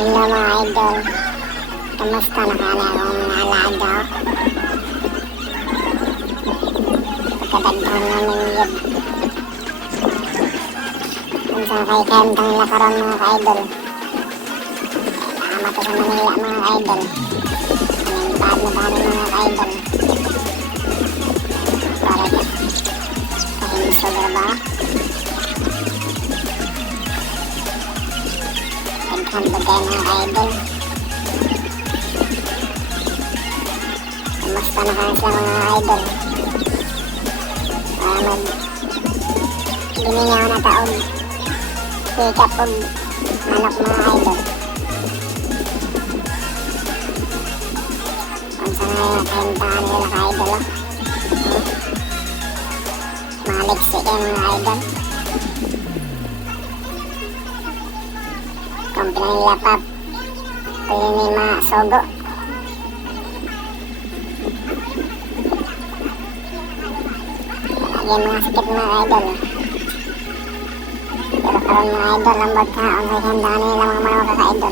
Hello mga idol, kamusta na kaya akong alaga? Pagkadagdahan namin yun. Kung saan kay kentang lakaran mga idol. Tama to sa Manila mga idol. Panimpad na tayo mga idol. Para ka kahinsog ba? Handog kayo mga idol. Kamusta na kayo sila mga idol? Para giningaw na taon. Sikap og manok mga idol. Kung saan nga nakahintaan nila ka idol. Maliksi kayo mga idol. Kung pinahilapap, pwede may mga sogo. Lagyan mga sikip mga idol. Pero karoon mga idol, lambot ka, ang kaya handa nila mga manok ka idol.